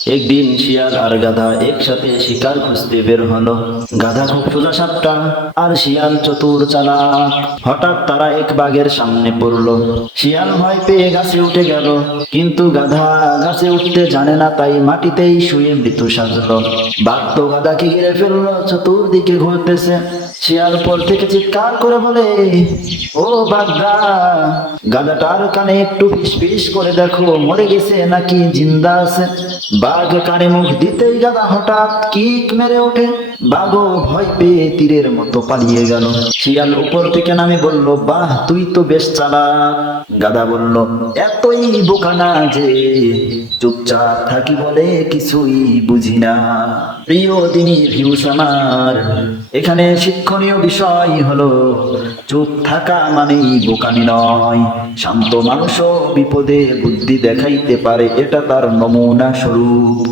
একদিন শিয়াল আর গাধা একসাথে শিকার খুঁজতে বের হলো। গাধা খুব সোজা সাপটা আর শিয়াল চতুর চালাক। হঠাৎ তারা এক বাঘের সামনে পড়লো। শিয়াল ভয় পেয়ে গাছে উঠে গেল, কিন্তু গাধা গাছে উঠতে জানে না, তাই মাটিতেই শুয়ে মৃত্যু সাজলো। বাঘ তো গাধাকে ঘিরে ফেললো, চতুর্দিকে ঘুরতেছে। শিয়াল পর থেকে চিৎকার করে বলে, ও বাঘা, গাধাটার কানে একটু ফিস করে দেখো, মরে গেছে নাকি জিন্দা আছে। বাঘ কানে মুখ দিতেই গাধা হঠাৎ কিক মেরে ওঠে। বাঘও ভয় পেয়ে তীরের মতো পালিয়ে গেল। শিয়াল উপর থেকে নামে বলল, বাহ, তুই তো বেশ চালাক। গাধা বলল, এতই বোকা না যে চুপচাপ থাকি বলে কিছুই বুঝি না। প্রিয় দিনী ভিউস আমার, এখানে শিক্ষণীয় বিষয় হলো, চুপ থাকা মানেই বোকামি নয়। শান্ত মানুষও বিপদে বুদ্ধি দেখাইতে পারে, এটা তার নমুনা স্বরূপ।